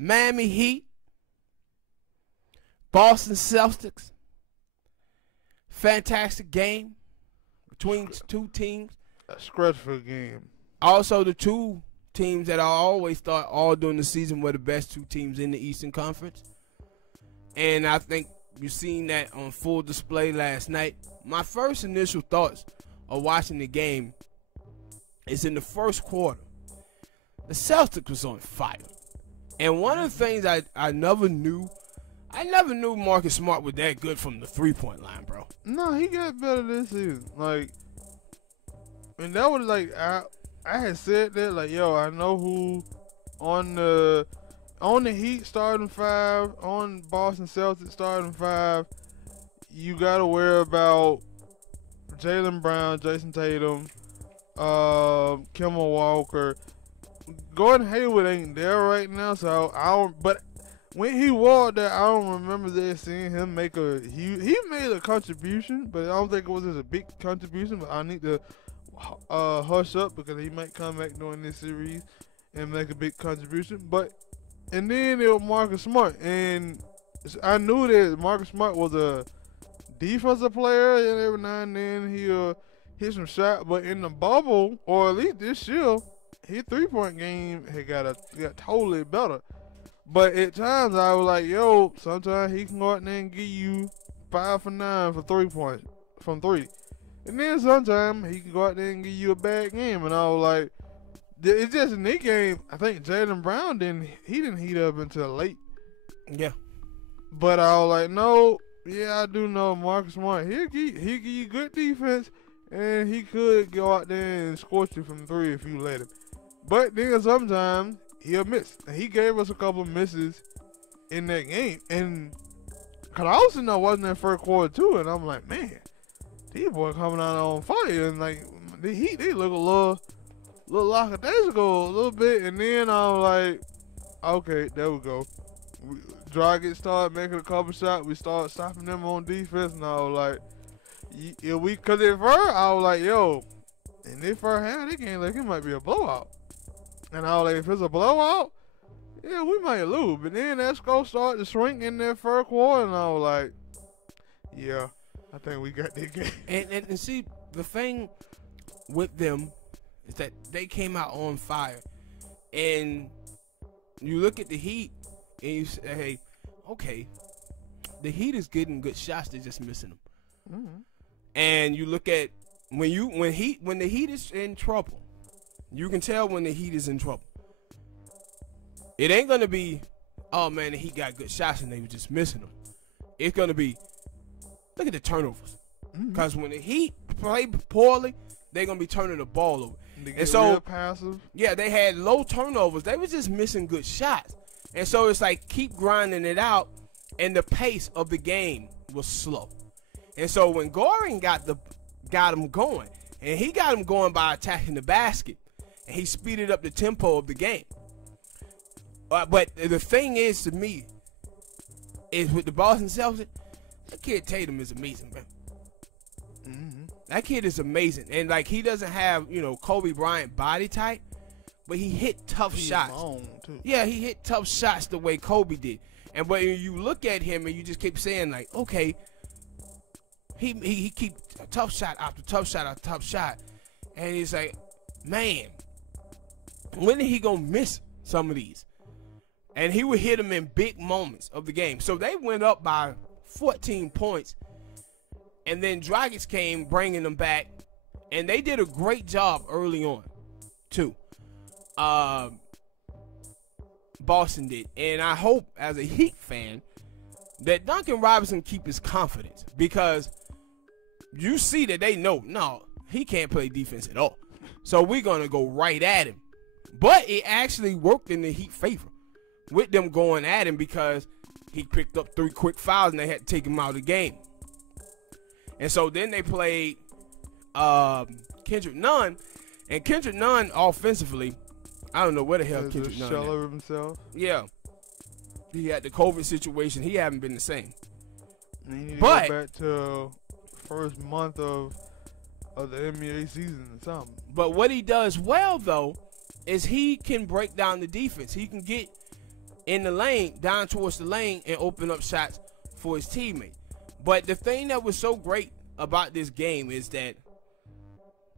Miami Heat, Boston Celtics. Fantastic game between two teams. A stressful game. Also, the two teams that I always thought all during the season were the best two teams in the Eastern Conference. And I think you've seen that on full display last night. My first initial thoughts of watching the game is in the first quarter, the Celtics was on fire. And one of the things I never knew Marcus Smart was that good from the three-point line, bro. No, he got better this season. Like, and that was like, I had said that, like, yo, I know who on the Heat starting five, on Boston Celtics starting five, you got to worry about Jaylen Brown, Jason Tatum, Kemba Walker. Gordon Hayward ain't there right now, so I don't. But when he walked there, I don't remember seeing him make a huge. He made a contribution, but I don't think it was just a big contribution. But I need to hush up because he might come back during this series and make a big contribution. And then it was Marcus Smart, and I knew that Marcus Smart was a defensive player, and every now and then he'll hit some shot. But in the bubble, or at least this year, his three-point game got totally better. But at times I was like, yo, sometimes he can go out there and give you 5 for 9 for 3 points from 3. And then sometimes he can go out there and give you a bad game. And I was like, it's just in this game, I think Jaylen Brown didn't heat up until late. Yeah. But I was like, no, yeah, I do know Marcus Smart. He'll give you good defense, and he could go out there and scorch you from 3 if you let him. But then sometimes he'll miss. And he gave us a couple of misses in that game. And cause I also know wasn't that first quarter too, and I'm like, man, these boys coming out on fire, and like they look a little lackadaisical a little bit, and then I'm like, okay, there we go. Dragic started making a couple shots. We started stopping them on defense, and I was like, cause at first I was like, yo, in this first half, they game like it might be a blowout. And I was like, if it's a blowout, yeah, we might lose. But then that score started to shrink in that first quarter, and I was like, yeah, I think we got that game. And see, the thing with them is that they came out on fire. And you look at the Heat, and you say, hey, okay, the Heat is getting good shots, they're just missing them. Mm-hmm. And you look at when the Heat is in trouble, you can tell when the Heat is in trouble. It ain't going to be, oh, man, the Heat got good shots and they were just missing them. It's going to be, look at the turnovers. Because when the Heat play poorly, they're going to be turning the ball over. And so, real passive. Yeah, they had low turnovers. They were just missing good shots. And so it's like keep grinding it out, and the pace of the game was slow. And so when Goran got him going, and he got him going by attacking the basket, and he speeded up the tempo of the game. But the thing is, to me, is with the Boston Celtics, that kid Tatum is amazing, man. Mm-hmm. That kid is amazing. And, like, he doesn't have, Kobe Bryant body type, but he hit tough shots. Yeah, he hit tough shots the way Kobe did. And when you look at him and you just keep saying, like, okay, he keep a tough shot after tough shot after tough shot. And he's like, man, when is he going to miss some of these? And he would hit them in big moments of the game. So they went up by 14 points. And then Dragic came bringing them back. And they did a great job early on, too. Boston did. And I hope, as a Heat fan, that Duncan Robinson keep his confidence. Because you see that they know, no, he can't play defense at all. So we're going to go right at him. But it actually worked in the Heat favor with them going at him because he picked up 3 quick fouls and they had to take him out of the game. And so then they played Kendrick Nunn. And Kendrick Nunn, offensively, I don't know where the hell Kendrick Nunn shell of himself. Yeah. He had the COVID situation. He haven't been the same. And he need to go back to first month of the NBA season or something. But what he does well, though, is he can break down the defense. He can get in the lane, down towards the lane, and open up shots for his teammate. But the thing that was so great about this game is that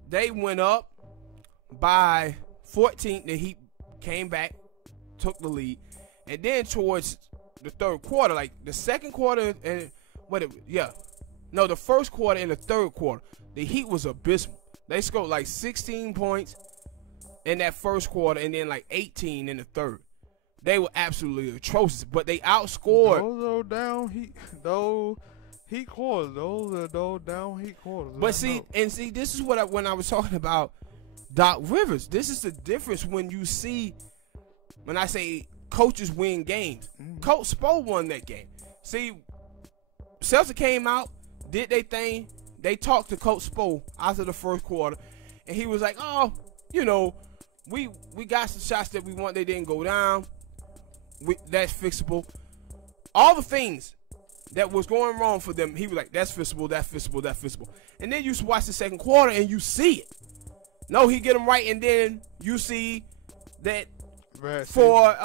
they went up by 14. The Heat came back, took the lead, and then towards the third quarter, like the second quarter and the first quarter and the third quarter, the Heat was abysmal. They scored like 16 points in that first quarter and then like 18 in the third. They were absolutely atrocious, but they outscored. Those Heat quarters. Those are down Heat quarters. But see, this is what when I was talking about Doc Rivers. This is the difference when I say coaches win games. Coach Spo won that game. See, Celtics came out, did their thing. They talked to Coach Spo after the first quarter, and he was like, "Oh, we got some shots that we want. They didn't go down. That's fixable. All the things that was going wrong for them, he was like, that's fixable, that's fixable, that's fixable." And then you watch the second quarter and you see it. No, he get them right, and then you see that Brad Stevens,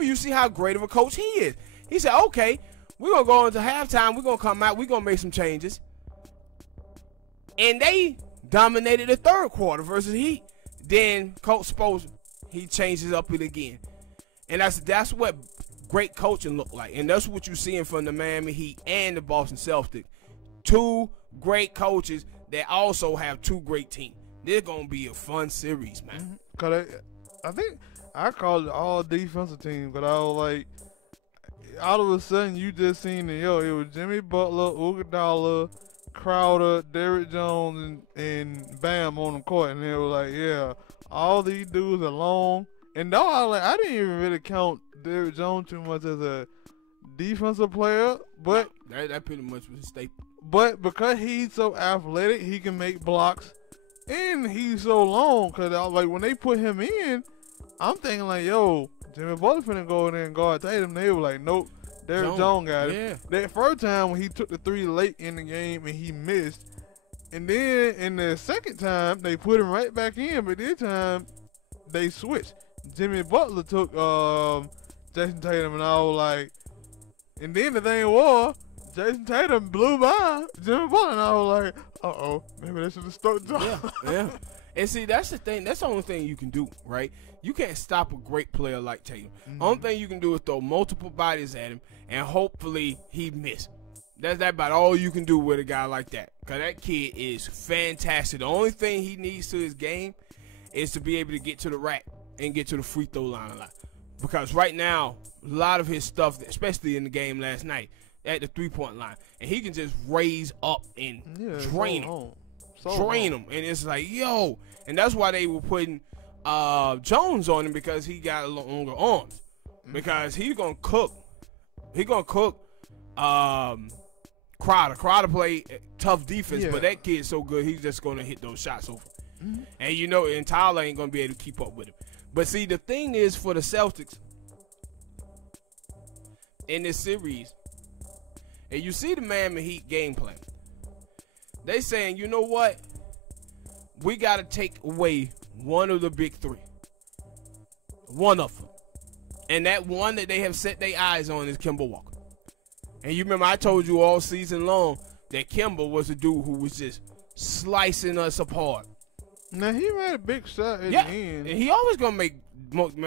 you see how great of a coach he is. He said, okay, we're going to go into halftime, we're going to come out, we're going to make some changes. And they dominated the third quarter versus Heat. Then Coach Spo, he changes up it again. And that's what great coaching look like. And that's what you're seeing from the Miami Heat and the Boston Celtics. Two great coaches that also have two great teams. They're going to be a fun series, man. Cause I think I called it all defensive team, but I was like, all of a sudden you just seen it. It was Jimmy Butler, Iguodala, Crowder, Derrick Jones, and Bam on the court. And they were like, yeah, all these dudes are long. And though I didn't even really count Derrick Jones too much as a defensive player, but that pretty much was a staple. But because he's so athletic, he can make blocks, and he's so long. Cause like when they put him in, I'm thinking like, yo, Jimmy Butler finna go in there and guard Tatum. They were like, nope, Derrick Jones got it. Yeah. That first time when he took the three late in the game and he missed, and then in the second time they put him right back in, but this time they switched. Jimmy Butler took Jason Tatum, and I was like, and then the thing was, Jason Tatum blew by Jimmy Butler, and I was like, maybe they should have stuck to Yeah. And see, that's the thing. That's the only thing you can do, right? You can't stop a great player like Tatum. Only thing you can do is throw multiple bodies at him, and hopefully he miss. That's about all you can do with a guy like that. Because that kid is fantastic. The only thing he needs to his game is to be able to get to the rack and get to the free throw line a lot. Because right now, a lot of his stuff, especially in the game last night, at the three-point line, and he can just raise up and drain him. And it's like, yo. And that's why they were putting Jones on him, because he got longer arms. Because he's going to cook. He's going to cook Crowder. Crowder play tough defense, but that kid's so good, he's just going to hit those shots over. And and Tyler ain't going to be able to keep up with him. But see, the thing is for the Celtics in this series, and you see the Miami Heat game plan, they saying, you know what? We got to take away one of the big three. One of them. And that one that they have set their eyes on is Kemba Walker. And you remember I told you all season long that Kemba was a dude who was just slicing us apart. Now, he made a big shot at the end. And he always going to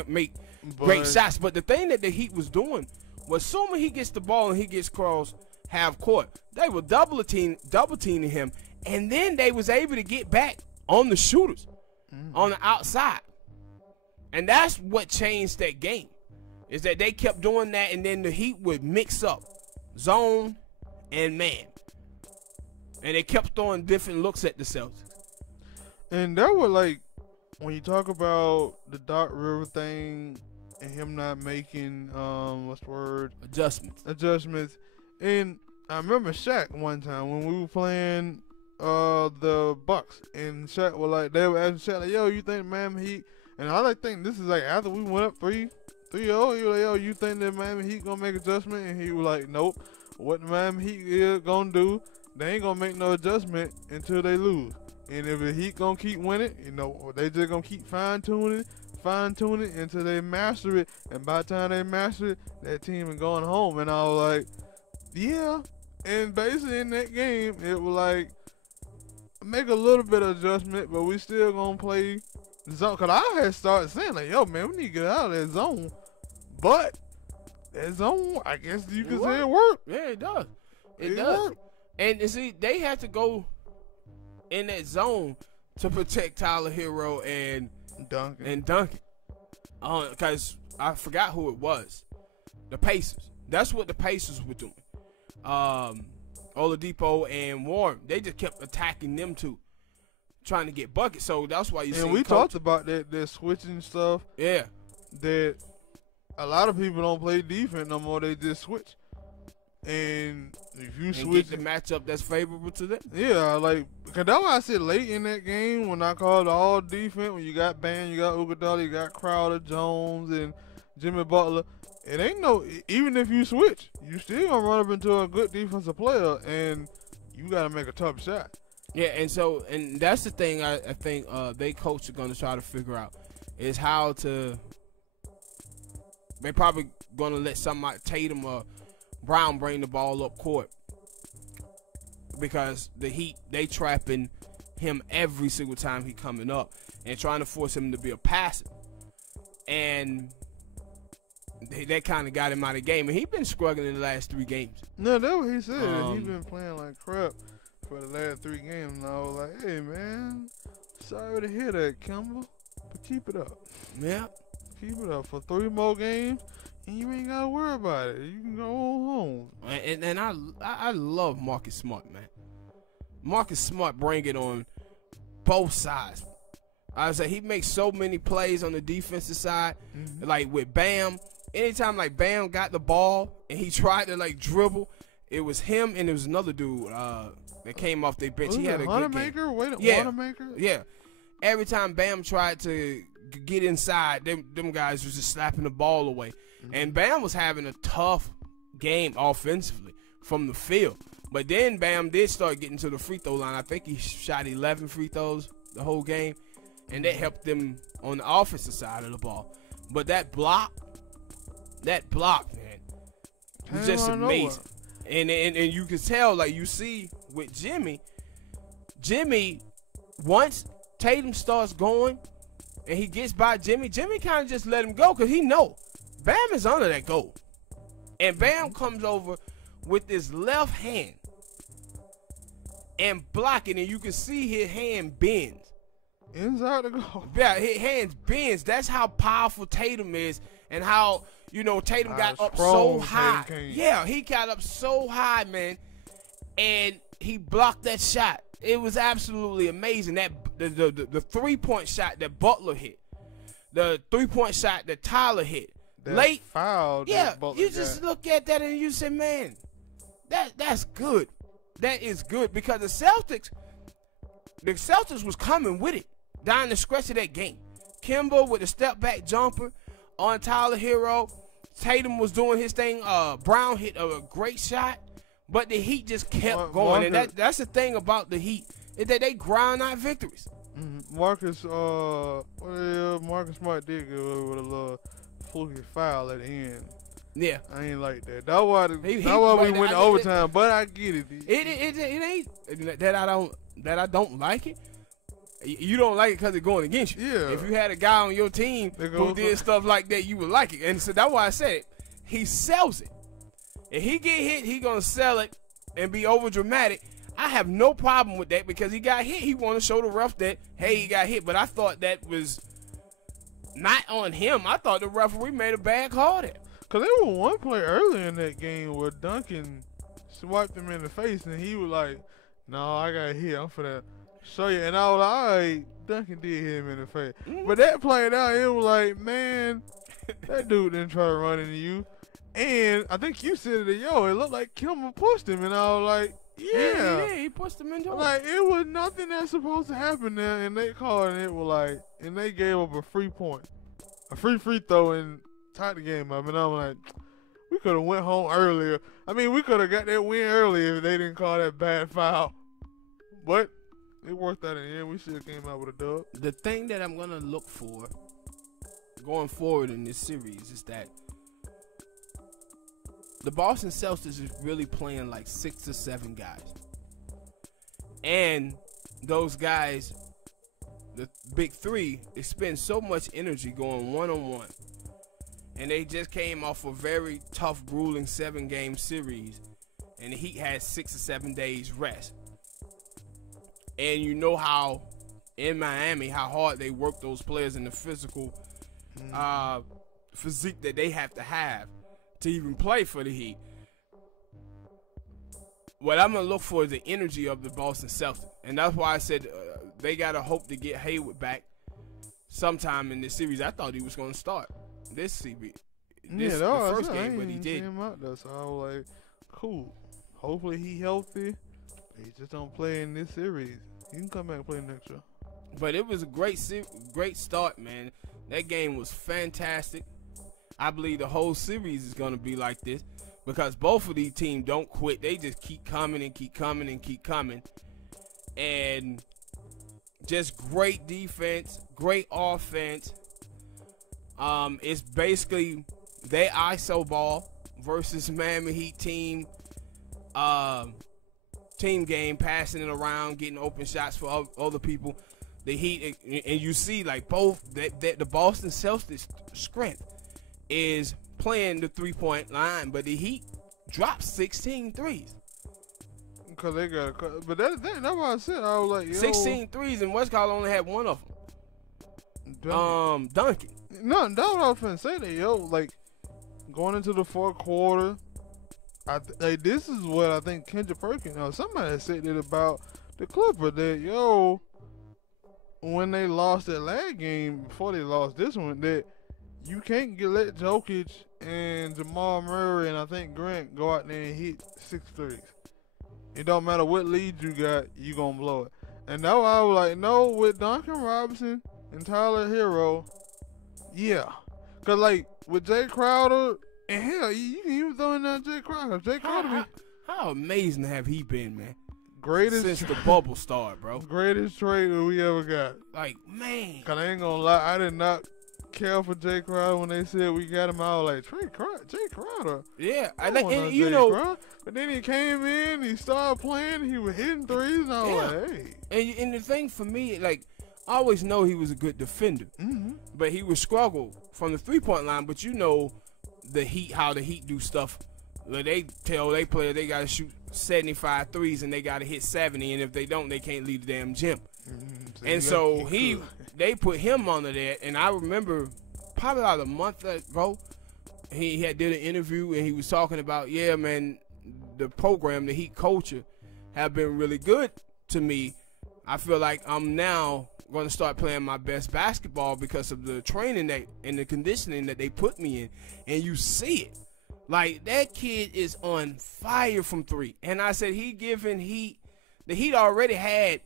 make great shots. But the thing that the Heat was doing was, soon as he gets the ball and he gets cross half court, they were double teaming him. And then they was able to get back on the shooters on the outside. And that's what changed that game, is that they kept doing that, and then the Heat would mix up zone and man. And they kept throwing different looks at the Celtics. And that was like, when you talk about the Doc River thing and him not making, Adjustments. And I remember Shaq one time when we were playing the Bucks, and Shaq was like, they were asking Shaq, like, yo, you think Miami Heat, and I like think this is like after we went up 3-0, he was like, yo, you think that Miami Heat gonna make adjustment? And he was like, nope. What the Miami Heat is gonna do, they ain't gonna make no adjustment until they lose. And if the Heat gonna keep winning, they just gonna keep fine tuning fine tune it until they master it. And by the time they master it, that team is going home. And I was like, yeah. And basically in that game, it was like, make a little bit of adjustment, but we still gonna play zone. Cause I had started saying like, yo, man, we need to get out of that zone. But that zone, I guess you could say it worked. Yeah, it does. It does. Worked. And you see, they had to go in that zone to protect Tyler Hero and Duncan. Because I forgot who it was. The Pacers. That's what the Pacers were doing. Oladipo and Warren, they just kept attacking them two, trying to get buckets. So that's why you see. And we talked about that switching stuff. Yeah. That a lot of people don't play defense no more. They just switch. And if you switch, get the matchup that's favorable to them. Yeah, like, cause that's why I said late in that game when I called all defense, when you got Bam, you got Iguodala, you got Crowder, Jones, and Jimmy Butler. It ain't no, even if you switch, you still gonna run up into a good defensive player, and you gotta make a tough shot. Yeah, and that's the thing I think they coach are gonna try to figure out is how to. They probably gonna let somebody Tatum or Brown bring the ball up court because the Heat, they trapping him every single time he coming up and trying to force him to be a passer. And that kind of got him out of the game. And he been struggling in the last 3 games. No, that's what he said. He been playing like crap for the last 3 games. And I was like, hey, man, sorry to hear that, Kimball, but keep it up. Yeah. Keep it up for 3 more games. And you ain't gotta worry about it. You can go home. And I love Marcus Smart, man. Marcus Smart bring it on both sides. I was like, he makes so many plays on the defensive side, like with Bam. Anytime like Bam got the ball and he tried to like dribble, it was him and there was another dude that came off their bench. He had a good game. Wanamaker? Yeah. Every time Bam tried to get inside, them guys was just slapping the ball away. And Bam was having a tough game offensively from the field. But then Bam did start getting to the free throw line. I think he shot 11 free throws the whole game. And that helped them on the offensive side of the ball. But that block, man, was just amazing. And you can tell, like you see with Jimmy, once Tatum starts going and he gets by Jimmy kind of just let him go because he know Bam is under that goal. And Bam comes over with his left hand and blocking, and you can see his hand bends. Inside the goal. Yeah, his hands bends. That's how powerful Tatum is and how, Tatum got up so high. Yeah, he got up so high, man, and he blocked that shot. It was absolutely amazing. That the 3-point shot that Butler hit, the 3-point shot that Tyler hit. That late foul. Yeah, you just look at that and you say, man, that's good. That is good because the Celtics was coming with it down the stretch of that game. Kimba with a step back jumper on Tyler Hero. Tatum was doing his thing. Brown hit a great shot, but the Heat just kept going. And that's the thing about the Heat is that they grind out victories. Marcus Smart did go with a little fluky foul at the end. Yeah, I ain't like that. That's why we went to overtime. But I get it. It ain't that I don't like it. You don't like it because it's going against you. Yeah. If you had a guy on your team who did stuff like that, you would like it. And so that's why I said it. He sells it. If he get hit, he gonna sell it and be over dramatic. I have no problem with that because he got hit. He want to show the ref that, hey, he got hit. But I thought that was not on him. I thought the referee made a bad call there. Because there was one play earlier in that game where Duncan swiped him in the face, and he was like, no, I got hit. I'm finna show you. And I was like, all right, Duncan did hit him in the face. But that play out, it was like, man, that dude didn't try to run into you. And I think you said it, yo, it looked like Kilmer pushed him. And I was like, yeah. He pushed him into it. Like, it was nothing that's supposed to happen there. And they called, and it was like, and they gave up a free throw, and tied the game up. And I'm like, we could have went home earlier. I mean, we could have got that win earlier if they didn't call that bad foul. But it worked out in the end. We still came out with a dub. The thing that I'm going to look for going forward in this series is that the Boston Celtics is really playing like 6 or 7 guys. And those guys, the big three, they spend so much energy going one-on-one. And they just came off a very tough, grueling 7-game series. And the Heat had 6 or 7 days rest. And you know how, in Miami, how hard they work those players in the physical physique that they have to even play for the Heat. What I'm going to look for is the energy of the Boston Celtics. And that's why I said they got to hope to get Hayward back sometime in this series. I thought he was going to start this series. The first game, but he did. Him out there, so I was like, cool. Hopefully he healthy. He just don't play in this series. He can come back and play next year. But it was a great start, man. That game was fantastic. I believe the whole series is going to be like this because both of these teams don't quit. They just keep coming and keep coming and keep coming. And just great defense, great offense. It's basically their ISO ball versus Miami Heat team game, passing it around, getting open shots for other people. The Heat, and you see like both that the Boston Celtics strength is playing the 3-point line, but the Heat dropped 16 threes. Because they got but that's why I said, I was like, yo. 16 threes, and Westcott only had one of them. Duncan. No, that's what I was finna say. That yo, like going into the fourth quarter, like this is what I think Kendrick Perkins. Somebody said it about the Clippers that yo, when they lost that last game before they lost this one, that you can't let Jokic and Jamal Murray and I think Grant go out there and hit 6 threes. It don't matter what lead you got, you gonna blow it. And now I was like, no, with Duncan Robinson and Tyler Hero, yeah. Cause like with Jay Crowder, and hell, you can even throw in that Jay Crowder. Jay Crowder, how amazing have he been, man? Greatest since the bubble started, bro. Greatest trade that we ever got. Like, man. Cause I ain't gonna lie, I did not care for Jay Crowder when they said we got him out. Like Jay Crowder. Yeah, and you know. Crowder. But then he came in, he started playing, he was hitting threes, and I was like, hey. And the thing for me, like, I always know he was a good defender, but he would struggle from the 3-point line. But you know, the Heat, how the Heat do stuff. They tell they player they got to shoot 75 threes and they got to hit 70, and if they don't, they can't leave the damn gym. And so they put him under there, and I remember probably about a month ago, he had did an interview and he was talking about, yeah, man, the program, the Heat culture, have been really good to me. I feel like I'm now going to start playing my best basketball because of the training and the conditioning that they put me in, and you see it. Like, that kid is on fire from 3. And I said the Heat already had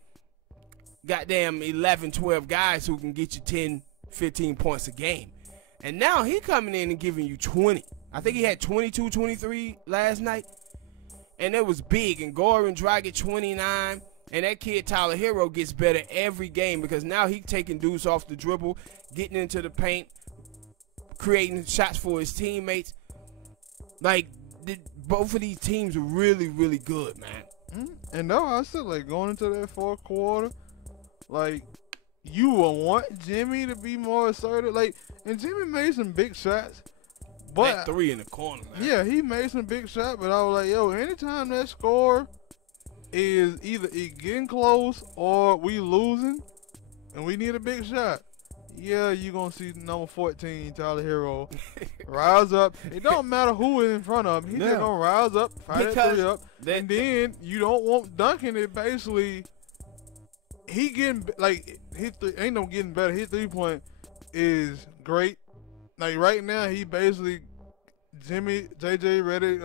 goddamn 11, 12 guys who can get you 10, 15 points a game. And now he coming in and giving you 20. I think he had 22, 23 last night. And it was big. And Goran Dragic 29. And that kid Tyler Hero gets better every game because now he taking dudes off the dribble, getting into the paint, creating shots for his teammates. Like, both of these teams are really, really good, man. And no, I said, like, going into that fourth quarter, like, you will want Jimmy to be more assertive. Like, and Jimmy made some big shots. But that 3 in the corner, man. Yeah, he made some big shots, but I was like, yo, anytime that score is either it getting close or we losing and we need a big shot, yeah, you're going to see number 14, Tyler Hero, rise up. It don't matter who is in front of him. He's just going to rise up, fight that 3 up. And then you don't want Duncan it basically. He getting, like, ain't no getting better. His 3-point is great. Like, right now, he basically, Jimmy, JJ Redick,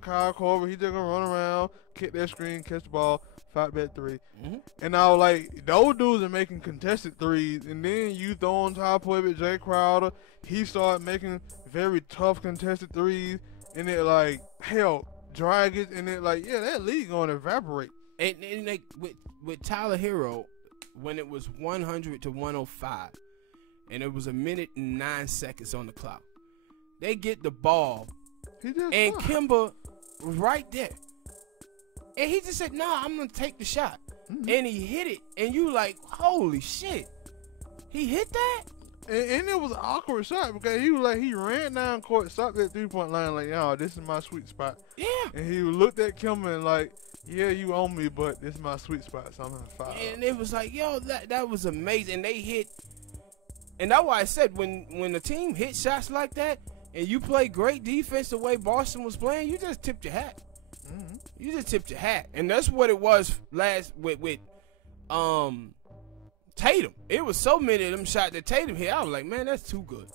Kyle Korver, he just going to run around, kick that screen, catch the ball, fight back 3. And I was like, those dudes are making contested 3s, and then you throw on top of it Jay Crowder. He started making very tough contested 3s, and it like, hell, Dragic, and it like, yeah, that league going to evaporate. And like with Tyler Hero, when it was 100 to 105, and it was 1:09 on the clock. They get the ball, He just and stopped. Kimba was right there. And he just said, "Nah, I'm gonna take the shot." And he hit it, and you like, holy shit, he hit that? And it was an awkward shot because he ran down court, stopped at 3-point line like, "Yo, this is my sweet spot." Yeah. And he looked at Kimber and like, "Yeah, you own me, but this is my sweet spot, so I'm gonna foul." And it was like, yo, that was amazing. They hit, and that's why I said when the team hit shots like that, and you play great defense the way Boston was playing, you just tipped your hat. You just tipped your hat, and that's what it was last with Tatum. It was so many of them shots that Tatum hit. I was like, man, that's too good.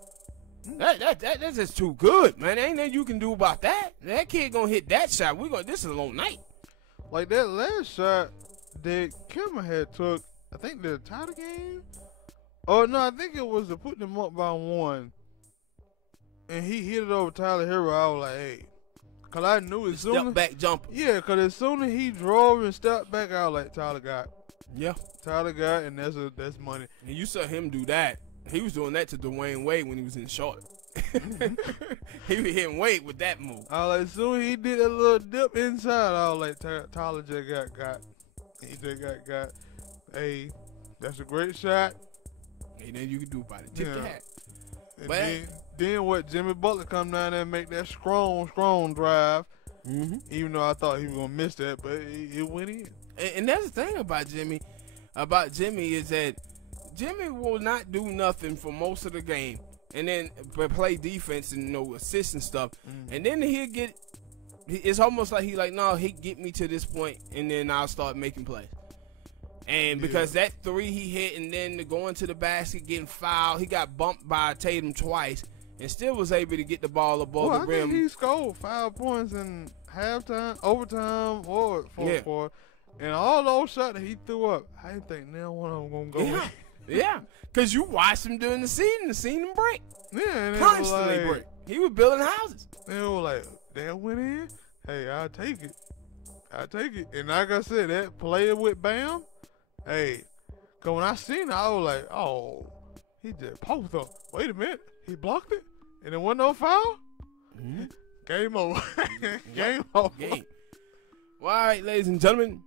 That's just too good, man. Ain't nothing you can do about that. That kid gonna hit that shot. This is a long night. Like that last shot that Kimber had took, I think to tie the game. Oh no, I think it was to put them up by 1, and he hit it over Tyler Hero. I was like, hey, cause I knew as soon Step as back jumper. yeah, cause as soon as he drove and stepped back, I was like, Tyler got, and that's money. And you saw him do that. He was doing that to Dwayne Wade when he was in Charlotte. He was hitting Wade with that move. I was like, as soon as he did a little dip inside, I was like, Tyler just got. He just got. Hey, that's a great shot. Ain't nothing you can do about it. Tip your hat. And But then what? Jimmy Butler come down there and make that strong drive. Even though I thought he was gonna miss that, but it went in. And that's the thing about Jimmy. Is that Jimmy will not do nothing for most of the game, and then play defense and assists and stuff. And then he'll get. It's almost like he get me to this point, and then I'll start making plays. And because that 3 he hit, and then going to the basket, getting fouled, he got bumped by Tatum twice, and still was able to get the ball above the rim. I think he scored 5 points in halftime, overtime, or fourth quarter. And all those shots that he threw up, I didn't think now one of them gonna go in. Yeah, because you watched him during the season him break. Yeah, and Constantly break. He was building houses. They were like, that went in? Hey, I'll take it. And like I said, that player with Bam, hey, because when I seen it, I was like, oh, he just poked up. Wait a minute. He blocked it? And there wasn't no foul? Game over. Game over. Game. Well, all right, ladies and gentlemen,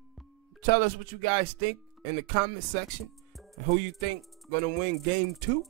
tell us what you guys think in the comment section. Who you think going to win game 2.